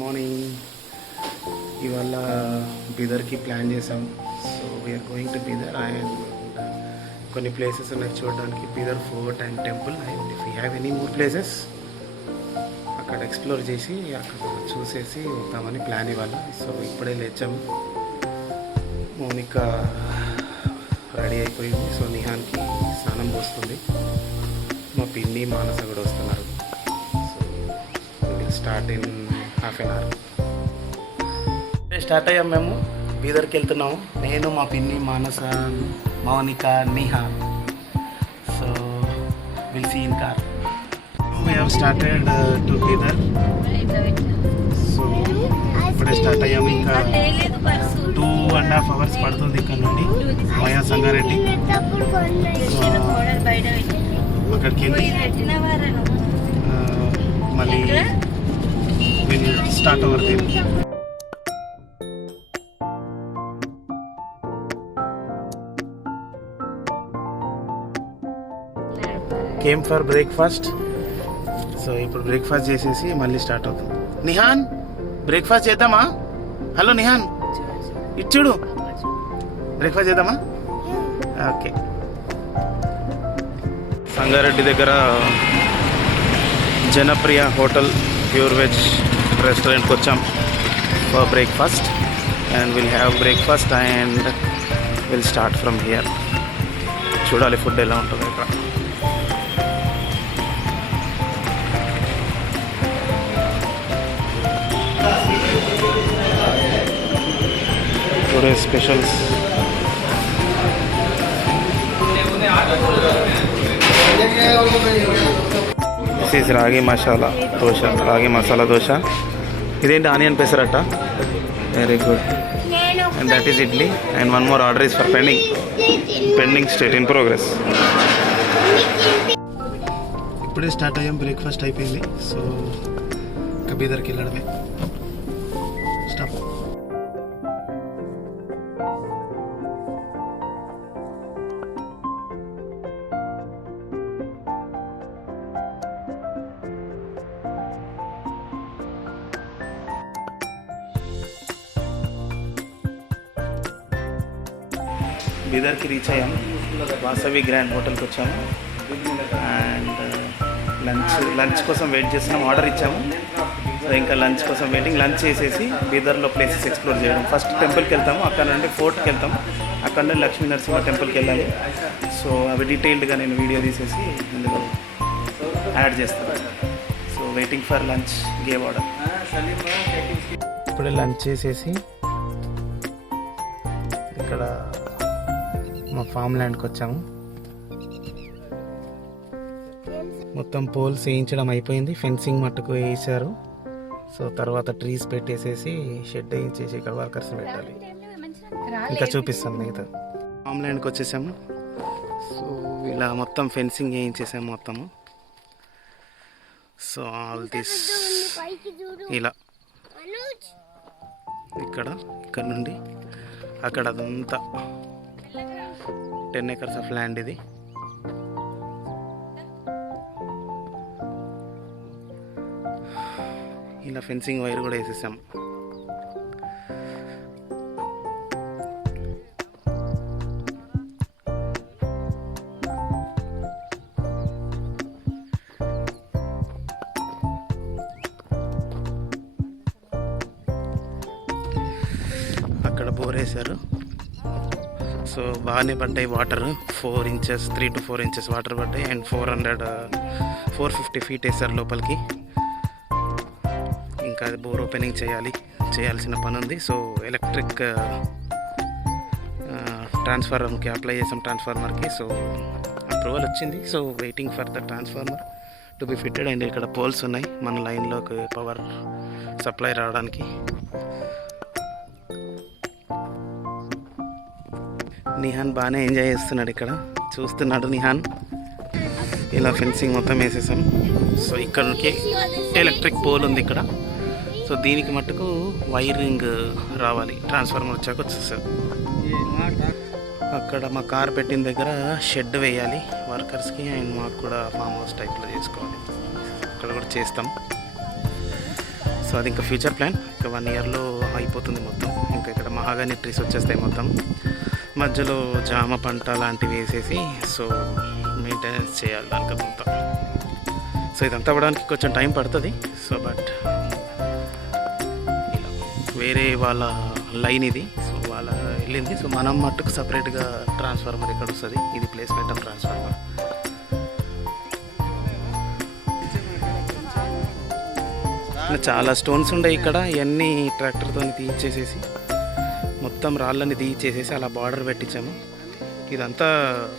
Morning. ఇవాళ బీదర్కి plan చేసాం. So we are going to Bidar and కొన్ని ప్లేసెస్ ఉన్నాయి చూడడానికి. Bidar fort and temple and if you have any more places అక్కడ ఎక్స్ప్లోర్ చేసి అక్కడ చూసేసి వద్దామని ప్లాన్ ఇవాళ. సో ఇప్పుడే లేచాము. మౌనిక రెడీ అయిపోయింది. సో నిహాన్కి స్నానం పోస్తుంది. మా పిన్ని మానస కూడా వస్తున్నారు. So will start in half an hour. Start అయ్యాం. మేము బీదర్కి వెళ్తున్నాము. నేను, మా పిన్ని Manasa, Mounika, Nihan. So will see in car. We have started to Bidar. So ఇప్పుడే స్టార్ట్ అయ్యాము. ఇంకా 2.5 hours పడుతుంది ఇక్కడ నుండి వయా సంగారెడ్డి. అక్కడికి వెళ్ళి మళ్ళీ will start our there. Came for breakfast. So ఇప్పుడు బ్రేక్ఫాస్ట్ చేసేసి మళ్ళీ స్టార్ట్ అవుతుంది. నిహాన్ బ్రేక్ఫాస్ట్ చేద్దామా? హలో నిహాన్, ఇచ్చుడు బ్రేక్ఫాస్ట్ చేద్దామా? ఓకే. సంగారెడ్డి దగ్గర జనప్రియ హోటల్ ప్యూర్ వెజ్ రెస్టారెంట్కి వచ్చాం for breakfast and will have breakfast and will start from here. చూడాలి ఫుడ్ ఎలా ఉంటుంది ఇక్కడ. టుడే స్పెషల్స్ దిస్ ఈజ్ రాగి మసాలా దోశ. రాగి మసాలా దోశ. ఇదేంటి onion pesarattu. Very good. And that is idli and one more order is for pending state in progress. ఇప్పుడే start అయ్యాం. Breakfast అయిపోయింది. సో ఇంకా బీదర్కి వెళ్ళడమే. స్టాప్. బీదర్కి రీచ్ అయ్యాము. వాసవి గ్రాండ్ హోటల్కి వచ్చాము అండ్ లంచ్ కోసం వెయిట్ చేస్తున్నాం. ఆర్డర్ ఇచ్చాము. సో ఇంకా లంచ్ కోసం వెయిటింగ్. లంచ్ చేసేసి బీదర్లో ప్లేసెస్ ఎక్స్ప్లోర్ చేయడం. ఫస్ట్ టెంపుల్కి వెళ్తాము. అక్కడ నుండి ఫోర్ట్కి వెళ్తాము. అక్కడ నుండి లక్ష్మీ నరసింహ టెంపుల్కి వెళ్ళాలి. సో అవి డీటెయిల్డ్గా నేను వీడియో తీసేసి ఇందులో యాడ్ చేస్తాను. So waiting for lunch, gave order. ఇప్పుడే లంచ్ చేసేసి ఇక్కడ మా ఫామ్ ల్యాండ్కి వచ్చాము. మొత్తం పోల్స్ వేయించడం అయిపోయింది. ఫెన్సింగ్ మట్టుకు వేసారు. సో తర్వాత ట్రీస్ పెట్టేసేసి షెడ్ వేయించేసి ఇక్కడ వర్కర్స్ పెట్టాలి. ఇంకా చూపిస్తాం మిగతా. ఫామ్ ల్యాండ్కి వచ్చేసాము. సో ఇలా మొత్తం ఫెన్సింగ్ వేయించేసాము మొత్తము. సో ఆల్ దిస్ ఇలా ఇక్కడ నుండి అక్కడ అదంతా 10 acres ఆఫ్ ల్యాండ్ ఇది. ఇలా ఫెన్సింగ్ వైర్ కూడా వేసేసాం. అక్కడ బోర్ వేసారు. సో బాగానే పడ్డాయి water. 4 inches 3 to 4 inches water పడ్డాయి. అండ్ 450 feet వేసారు లోపలికి. ఇంకా అది బోర్ ఓపెనింగ్ చేయాల్సిన పని ఉంది. సో ఎలక్ట్రిక్ ట్రాన్స్ఫార్మర్కి అప్లై చేసాం. ట్రాన్స్ఫార్మర్కి సో అప్రూవల్ వచ్చింది. So waiting for the transformer to be fitted. And ఇక్కడ పోల్స్ ఉన్నాయి మన లైన్లోకి పవర్ సప్లై రావడానికి. నిహాన్ బాగానే ఎంజాయ్ చేస్తున్నాడు. ఇక్కడ చూస్తున్నాడు నిహాన్. ఇలా ఫెన్సింగ్ మొత్తం వేసేసాం. సో ఇక్కడికి ఎలక్ట్రిక్ పోల్ ఉంది ఇక్కడ. సో దీనికి మట్టుకు వైరింగ్ రావాలి. ట్రాన్స్ఫార్మర్ వచ్చాక వచ్చేసారు. అక్కడ మా కార్ పెట్టిన దగ్గర షెడ్ వేయాలి వర్కర్స్కి. అండ్ మాకు కూడా ఫామ్ హౌస్ టైప్లో చేసుకోవాలి. అక్కడ కూడా చేస్తాం. సో అది ఇంకా ఫ్యూచర్ ప్లాన్. ఇంకా 1 ఇయర్లో అయిపోతుంది మొత్తం. ఇంకా ఇక్కడ మహాగని ట్రీస్ వచ్చేస్తాయి మొత్తం. మధ్యలో జామ పంట లాంటివి వేసేసి సో మెయింటెనెన్స్ చేయాలి దానికంతా. సో ఇదంతా అవ్వడానికి కొంచెం టైం పడుతుంది. సో బట్ ఇలా వేరే వాళ్ళ లైన్ ఇది. సో వాళ్ళ వెళ్ళింది. సో మనం మట్టుకు సపరేట్గా ట్రాన్స్ఫార్మర్ ఇక్కడ వస్తుంది. ఇది ప్లేస్మెంట్ ఆఫ్ ట్రాన్స్ఫార్మర్. చాలా స్టోన్స్ ఉండే ఇక్కడ. ఇవన్నీ ట్రాక్టర్తో తీయించేసేసి మొత్తం రాళ్ళని తీయించేసేసి అలా బార్డర్ పెట్టించాము. ఇదంతా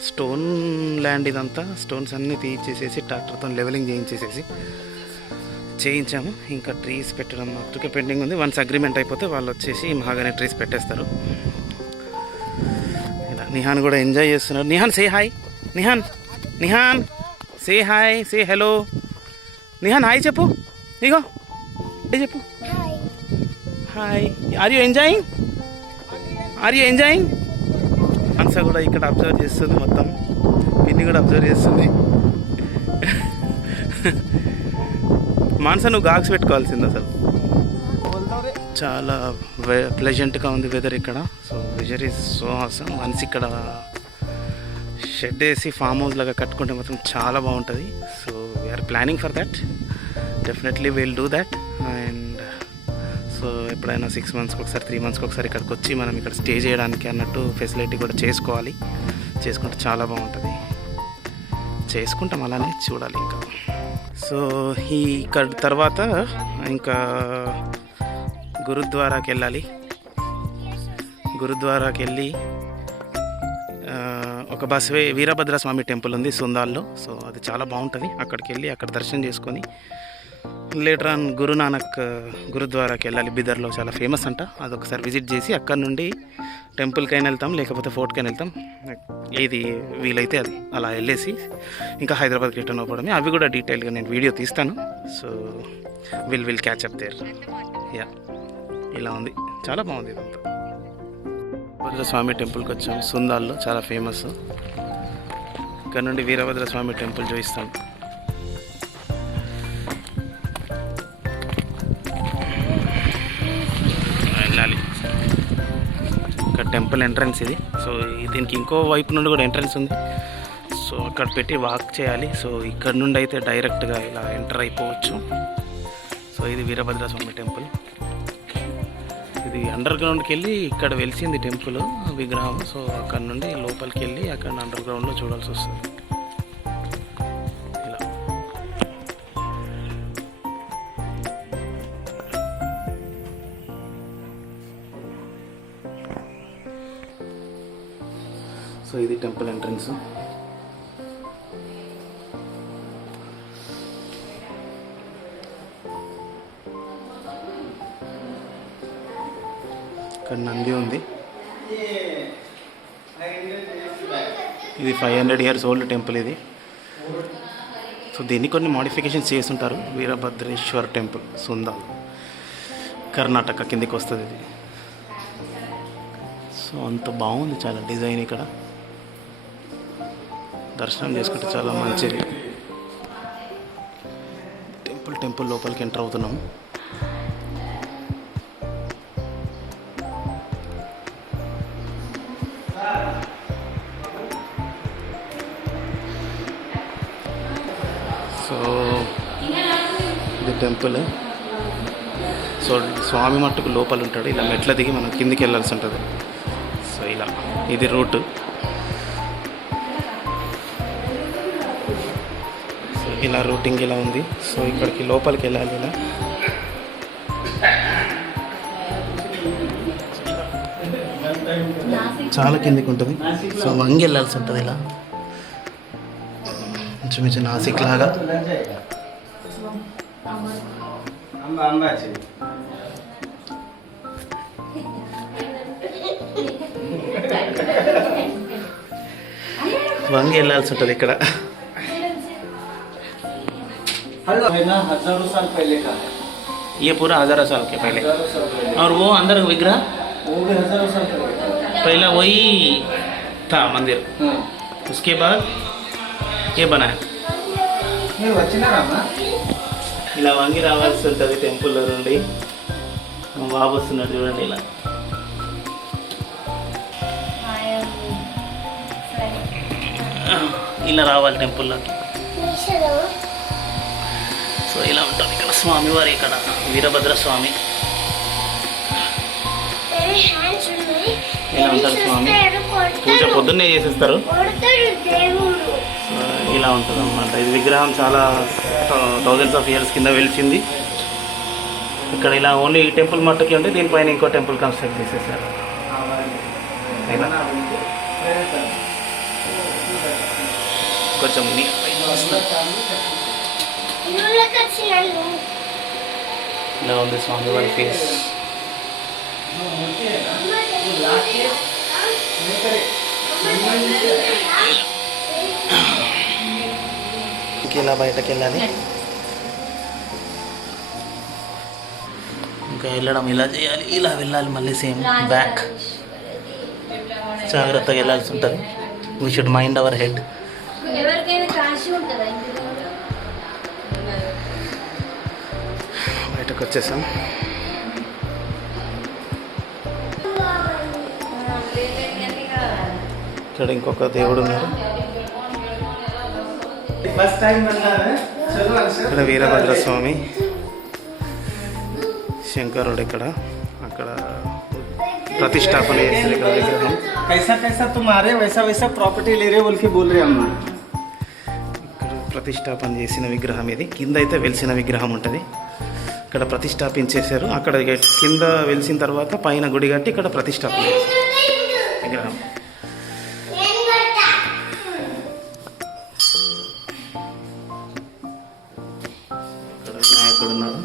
స్టోన్ ల్యాండ్. ఇదంతా స్టోన్స్ అన్నీ తీయించేసేసి ట్రాక్టర్తో లెవెలింగ్ చేయించాము. ఇంకా ట్రీస్ పెట్టడం మట్టుకే పెండింగ్ ఉంది. వన్స్ అగ్రిమెంట్ అయిపోతే వాళ్ళు వచ్చేసి మహాగని ట్రీస్ పెట్టేస్తారు. ఇలా నిహాన్ కూడా ఎంజాయ్ చేస్తున్నారు. Nihan say hi. Nihan say hi, say hello. Nihan hi చెప్పు. ఇగో చెప్పు hi. Are you enjoying? Manasa కూడా ఇక్కడ అబ్జర్వ్ చేస్తుంది మొత్తం. పిన్ని కూడా అబ్జర్వ్ చేస్తుంది. మాన్స నువ్వు గాగ్స్ పెట్టుకోవాల్సింది అసలు. చాలా ప్లెజెంట్గా ఉంది వెదర్ ఇక్కడ. So weather is so awesome. Once ఇక్కడ షెడ్ వేసి ఫామ్ హౌస్ లాగా కట్టుకుంటే మాత్రం చాలా బాగుంటుంది. So we are planning for that. Definitely will do that. And so ఎప్పుడైనా 6 మంత్స్కి ఒకసారి 3 మంత్స్కి ఒకసారి ఇక్కడికి వచ్చి మనం ఇక్కడ స్టే చేయడానికి అన్నట్టు ఫెసిలిటీ కూడా చేసుకోవాలి. చేసుకుంటే చాలా బాగుంటుంది. చేసుకుంటాం, అలానే చూడాలి ఇంకా. సో ఈ ఇక్కడ తర్వాత ఇంకా గురుద్వారాకి వెళ్ళాలి. గురుద్వారాకి వెళ్ళి ఒక బస్వే వీరభద్రస్వామి టెంపుల్ ఉంది సుందాల్లో. సో అది చాలా బాగుంటుంది. అక్కడికి వెళ్ళి అక్కడ దర్శనం చేసుకొని లేటర్ ఆన్ గురునానక్ గురుద్వారాకి వెళ్ళాలి. బిదర్లో చాలా ఫేమస్ అంట. అది ఒకసారి విజిట్ చేసి అక్కడ నుండి టెంపుల్కైనా వెళ్తాం, లేకపోతే ఫోర్ట్కైనా వెళ్తాం. ఏది వీలైతే అది అలా వెళ్ళేసి ఇంకా హైదరాబాద్కి రిటర్న్ అవ్వడమే. అవి కూడా డీటెయిల్గా నేను వీడియో తీస్తాను. So will catch up there. Yeah ఇలా ఉంది, చాలా బాగుంది ఇదంతా. వీరభద్రస్వామి టెంపుల్కి వచ్చాం. సుందాల్లో చాలా ఫేమస్. ఇక్కడ నుండి వీరభద్రస్వామి టెంపుల్ చూపిస్తాం. వెళ్ళాలి. ఇక్కడ టెంపుల్ ఎంట్రన్స్ ఇది. సో దీనికి ఇంకో వైపు నుండి కూడా ఎంట్రన్స్ ఉంది. సో అక్కడ పెట్టి వాక్ చేయాలి. సో ఇక్కడ నుండి అయితే డైరెక్ట్గా ఇలా ఎంటర్ అయిపోవచ్చు. సో ఇది వీరభద్రస్వామి టెంపుల్. ఇది అండర్ గ్రౌండ్కి వెళ్ళి ఇక్కడ వెలిసింది టెంపుల్ విగ్రహం. సో అక్కడ నుండి లోపలికి వెళ్ళి అక్కడ అండర్ గ్రౌండ్లో చూడాల్సి వస్తుంది. ఇలా సో ఇది టెంపుల్ ఎంట్రన్స్. ఇక్కడ నంది ఉంది. ఇది 500 years ఓల్డ్ టెంపుల్ ఇది. సో దీన్ని కొన్ని మోడిఫికేషన్స్ చేస్తుంటారు. వీరభద్రేశ్వర్ టెంపుల్ సుందా, కర్ణాటక కిందికి వస్తుంది ఇది. సో అంత బాగుంది, చాలా డిజైన్. ఇక్కడ దర్శనం చేసుకుంటే చాలా మంచిది. టెంపుల్ లోపలికి ఎంటర్ అవుతున్నాము. సో ఇది టెంపుల్. సో స్వామి మట్టుకు లోపల ఉంటాడు. ఇలా మెట్ల దిగి మనం కిందికి వెళ్ళాల్సి ఉంటుంది. సో ఇలా ఇది రూట్. సో ఇలా రూటింగ్ ఇలా ఉంది. సో ఇక్కడికి లోపలికి వెళ్ళాలి. ఇలా చాలా కిందికి ఉంటుంది. సో వంగి వెళ్ళాల్సి ఉంటుంది. ఇలా ఇంచుమించు నాసిక్ లాగా. వంగి వెళ్ళాల్సి ఉంటుంది ఇక్కడ. ये पूरा 1000 साल के पहले. और वो अंदर विग्रह पहला वही था मंदिर. उसके बाद ये बना है. ఇలా వంగి రావాల్సి ఉంటుంది టెంపుల్లో నుండి. మా బాబు వస్తున్నాడు చూడండి. ఇలా రావాలి టెంపుల్లోకి. సో ఇలా ఉంటుంది ఇక్కడ స్వామివారి, ఇక్కడ వీరభద్ర స్వామి ఇలా ఉంటారు స్వామి. పూజ పొద్దున్నే చేసేస్తారు. ఇలా ఉంటుంది అన్నమాట. ఇది విగ్రహం చాలా థౌజండ్స్ ఆఫ్ ఇయర్స్ కింద వెలిచింది. ఇక్కడ ఇలా ఓన్లీ ఈ టెంపుల్ మట్టుకి ఉంటే దీనిపైన ఇంకో టెంపుల్ కన్స్ట్రక్ట్ చేసేసారు. కొంచెం ఇలా ఉంది స్వామివారి ఫేస్. ఇలా బయటకు వెళ్ళాలి. ఇంకా వెళ్ళడం ఇలా చేయాలి, ఇలా వెళ్ళాలి, మళ్ళీ సేమ్ బ్యాక్. జాగ్రత్తగా వెళ్ళాల్సి ఉంటుంది. We should mind our head. బయటకు వచ్చేసాం. ఇక్కడ ఇంకొక దేవుడు ఉన్నారు. ఇక్కడ వీరభద్ర స్వామి, శంకరుడు ఇక్కడ, అక్కడ ప్రతిష్టాపన చేసిన ఇక్కడ విగ్రహం. कैसा कैसा तुम आ रहे वैसा वैसा प्रॉपर्टी ले रहे बोल के बोल रहे हम. ఇక్కడ ప్రతిష్టాపన చేసిన విగ్రహం ఇది. కింద అయితే వెలిసిన విగ్రహం ఉంటుంది. ఇక్కడ ప్రతిష్టాపించేశారు. అక్కడ కింద వెలిసిన తర్వాత పైన గుడి కట్టి ఇక్కడ ప్రతిష్టాపన చేశారు విగ్రహం. ఇక్కడ వినాయకుడు ఉన్నారు.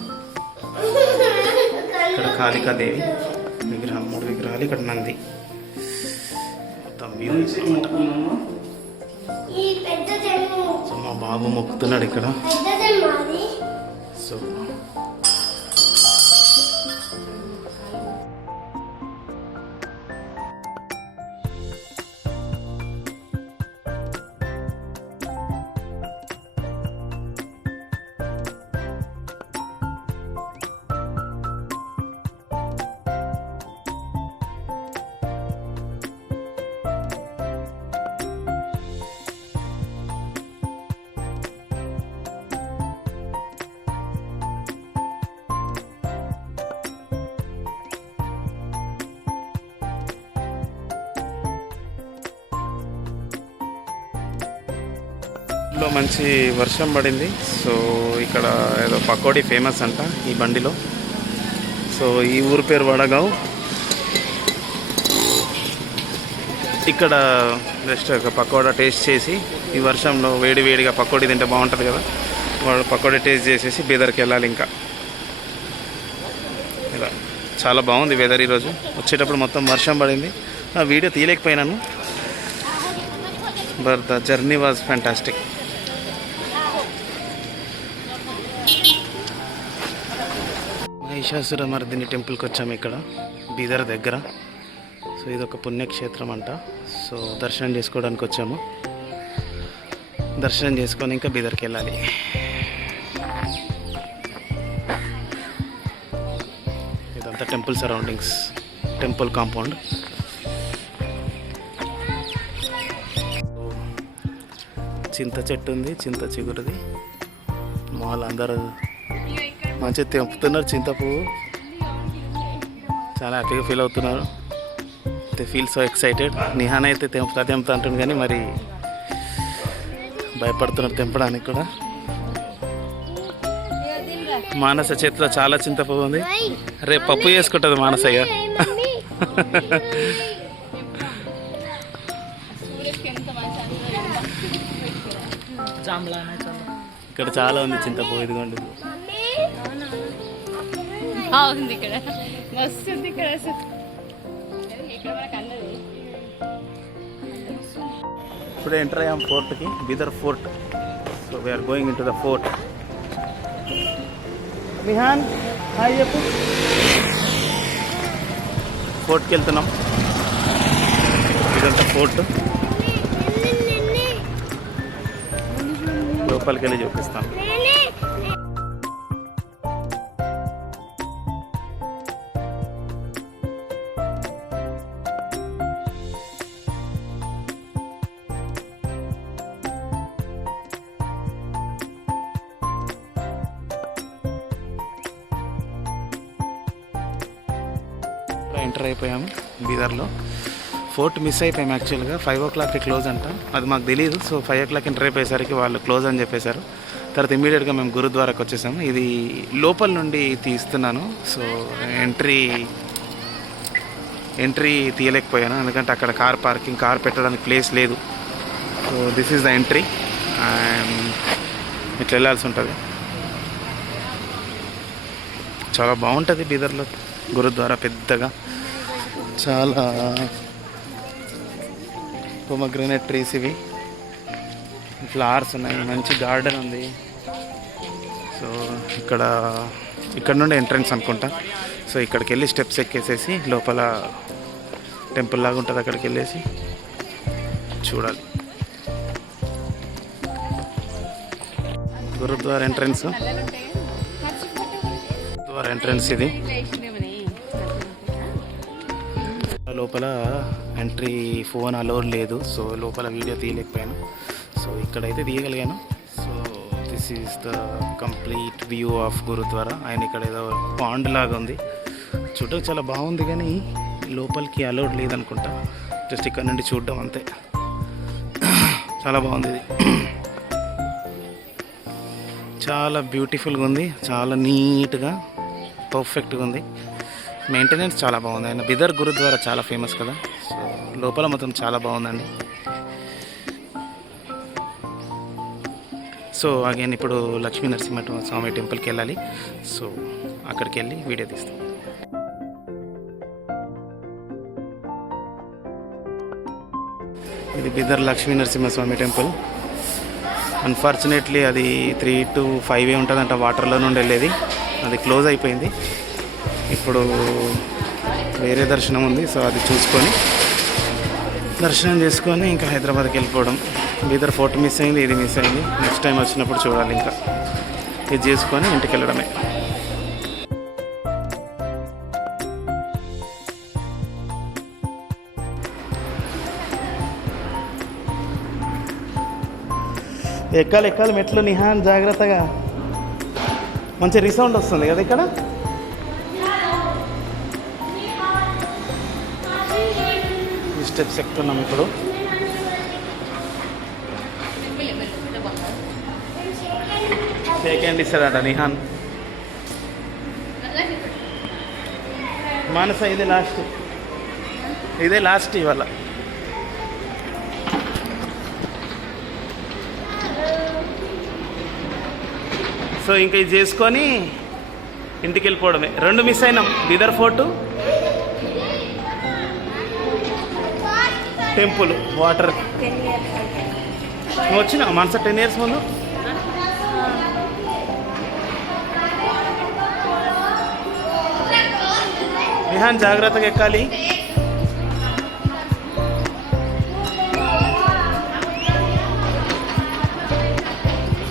ఇక్కడ కాళికాదేవి విగ్రహం, 3 విగ్రహాలు. ఇక్కడ నంది. మొత్తం వ్యూ. సో మా బాబు మొక్కుతున్నాడు ఇక్కడ. సో లో మంచి వర్షం పడింది. సో ఇక్కడ ఏదో పకోడీ ఫేమస్ అంట ఈ బండిలో. సో ఈ ఊరు పేరు వడగావ్. ఇక్కడ జస్ట్ ఒక పకోడా టేస్ట్ చేసి, ఈ వర్షంలో వేడి వేడిగా పకోడీ తింటే బాగుంటుంది కదా, వాడు పకోడీ టేస్ట్ చేసేసి బీదర్కి వెళ్ళాలి. ఇంకా ఇలా చాలా బాగుంది వెదర్ ఈరోజు. వచ్చేటప్పుడు మొత్తం వర్షం పడింది. ఆ వీడియో తీయలేకపోయినాను, but the journey was fantastic. Mahishasuramardini టెంపుల్కి వచ్చాము ఇక్కడ బీదర్ దగ్గర. సో ఇది ఒక పుణ్యక్షేత్రం అంట. సో దర్శనం చేసుకోవడానికి వచ్చాము. దర్శనం చేసుకొని ఇంకా బీదర్కి వెళ్ళాలి. ఇదంతా టెంపుల్ సరౌండింగ్స్, టెంపుల్ కాంపౌండ్. చింత చెట్టు ఉంది, చింత చిగురుది. వాళ్ళందరూ మంచిగా తెంపుతున్నారు చింత పువ్వు. చాలా హ్యాపీగా ఫీల్ అవుతున్నారు. They feel so excited. Nihan అయితే తెంపుతా అంటుంది, కానీ మరి భయపడుతున్నారు తెంపడానికి కూడా. మానస చేతిలో చాలా చింత పువ్వు ఉంది. రేపు పప్పు చేసుకుంటుంది మానసయ్య. ఇక్కడ చాలా ఉంది చింత పువ్వు. ఇదిగోండి, ఇప్పుడే ఎంటర్ అయ్యాం ఫోర్ట్కి, Bidar fort. So we are going in to the fort. Nihan hi చెప్పు. ఫోర్ట్కి వెళ్తున్నాం. ఇదంతా ఫోర్ట్. లోపలికి వెళ్ళి చూపిస్తాను. ఎంటర్ అయిపోయాము బీదర్లో. ఫోర్ట్ మిస్ అయిపోయాము యాక్చువల్గా. 5 o'clockకి క్లోజ్ అంట, అది మాకు తెలియదు. సో 5 o'clock ఎంటర్ అయిపోయేసరికి వాళ్ళు క్లోజ్ అని చెప్పేశారు. తర్వాత ఇమీడియట్గా మేము గురుద్వారాకి వచ్చేసాము. ఇది లోపల నుండి తీస్తున్నాను, సో ఎంట్రీ తీయలేకపోయాను ఎందుకంటే అక్కడ కార్ పెట్టడానికి ప్లేస్ లేదు. So this is the entry and ఇట్లా వెళ్ళాల్సి ఉంటుంది. చాలా బాగుంటుంది బీదర్లో గురుద్వారా, పెద్దగా చాలా పొమగ్రనేట్ ట్రీస్, ఇవి ఫ్లవర్స్ ఉన్నాయి, మంచి గార్డెన్ ఉంది. సో ఇక్కడ నుండి ఎంట్రన్స్ అనుకుంటా. సో ఇక్కడికి వెళ్ళి స్టెప్స్ ఎక్కేసేసి లోపల టెంపుల్ లాగా ఉంటుంది, అక్కడికి వెళ్ళేసి చూడాలి. గురుద్వారా ఎంట్రన్స్ ఇది. లోపల ఎంట్రీ ఫోన్ అలౌడ్ లేదు, సో లోపల వీడియో తీయలేకపోయాను. సో ఇక్కడైతే తీయగలిగాను. So this is the complete view of gurdwara. ఆయన ఇక్కడ ఏదో పాండ్ లాగా ఉంది, చూడటం చాలా బాగుంది కానీ లోపలికి అలౌడ్ లేదనుకుంటా. జస్ట్ ఇక్కడ నుండి చూడడం అంతే. చాలా బాగుంది ఇది, చాలా బ్యూటిఫుల్గా ఉంది, చాలా నీట్గా పర్ఫెక్ట్గా ఉంది. మెయింటెనెన్స్ చాలా బాగుంది. ఆయన బిదర్ గురుద్వారా చాలా ఫేమస్ కదా, సో లోపల మొత్తం చాలా బాగుందండి. సో అగైన్ ఇప్పుడు లక్ష్మీ నరసింహ స్వామి టెంపుల్కి వెళ్ళాలి. సో అక్కడికి వెళ్ళి వీడియో తీస్తాం. ఇది బిదర్ లక్ష్మీ నరసింహస్వామి టెంపుల్. అన్ఫార్చునేట్లీ అది 3 to 5 ఉంటుందంట వాటర్లో నుండి వెళ్ళేది, అది క్లోజ్ అయిపోయింది. ఇప్పుడు వేరే దర్శనం ఉంది, సో అది చూసుకొని దర్శనం చేసుకొని ఇంకా హైదరాబాద్కి వెళ్ళిపోవడం. బీదర్ ఫోర్ట్ మిస్ అయింది, ఇది మిస్ అయింది. నెక్స్ట్ టైం వచ్చినప్పుడు చూడాలి, ఇంకా ఇది చేసుకొని ఇంటికి వెళ్ళడమే. ఎక్కాలి మెట్లు నిహాన్, జాగ్రత్తగా. మంచి రీసౌండ్ వస్తుంది కదా ఇక్కడ. ఈ స్టెప్స్ ఎక్కుతున్నాం ఇప్పుడు. సెకండ్ ఇస్తాడట నిహాన్. మానస ఇదే లాస్ట్ ఇవాళ. సో ఇంకా ఇది చేసుకొని ఇంటికి వెళ్ళిపోవడమే. 2 మిస్ అయినాం, బీదర్ ఫోర్టు, టెంపుల్, వాటర్. నువ్వు వచ్చినా మనస 10 years ముందు. నిహాన్ జాగ్రత్తగా ఎక్కాలి.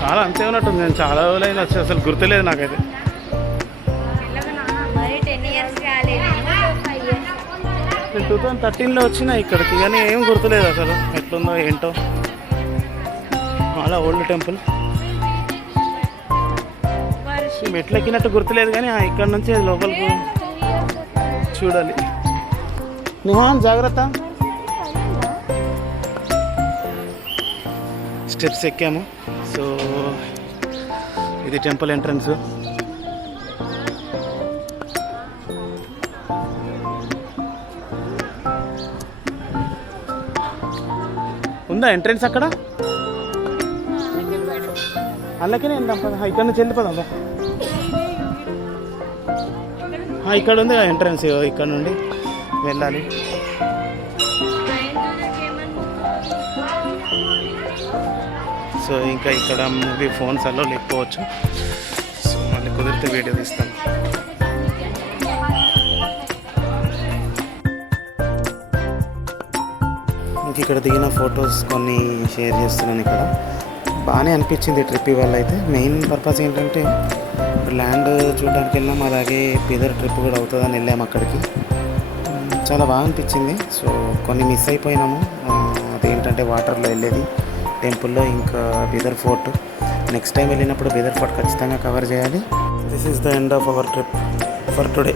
చాలా అంతే ఉన్నట్టుంది. నేను చాలా రోజులైనా వచ్చి అసలు గుర్తులేదు నాకైతే. నేను 2013లో వచ్చిన ఇక్కడికి, కానీ ఏం గుర్తులేదు అసలు ఎట్లుందో ఏంటో. చాలా ఓల్డ్ టెంపుల్, మెట్లు ఎక్కినట్టు గుర్తులేదు కానీ ఇక్కడ నుంచి లోపలికి చూడాలి. నిహాన్ జాగ్రత్త. స్టెప్స్ ఎక్కాము. సో ఇది టెంపుల్ ఎంట్రన్స్. ఉందా ఎంట్రన్స్ అక్కడ? అలాగే వెళ్దాం పద, ఇక్కడ నుంచి వెళ్ళిపోదాం. ఇక్కడ ఉంది ఎంట్రన్స్, ఇక్కడ నుండి వెళ్ళాలి. సో ఇంకా ఇక్కడ మూవీ ఫోన్స్ అలో లేకపోవచ్చు, సో మళ్ళీ కుదిరితే వీడియో తీస్తాను. ఇంక ఇక్కడ దిగిన ఫొటోస్ కొన్ని షేర్ చేస్తున్నాను. ఇక్కడ బాగానే అనిపించింది ట్రిప్ ఇవాళ అయితే. మెయిన్ పర్పస్ ఏంటంటే ల్యాండ్ చూడడానికి వెళ్ళాం, అలాగే బీదర్ ట్రిప్ కూడా అవుతుందని వెళ్ళాము అక్కడికి. చాలా బాగా అనిపించింది. సో కొన్ని మిస్ అయిపోయినాము, అదేంటంటే వాటర్లో వెళ్ళేది, టెంపుల్లో, ఇంకా బీదర్ ఫోర్ట్. నెక్స్ట్ టైం వెళ్ళినప్పుడు బీదర్ ఫోర్ట్ ఖచ్చితంగా కవర్ చేయాలి. This is the end of our trip for today.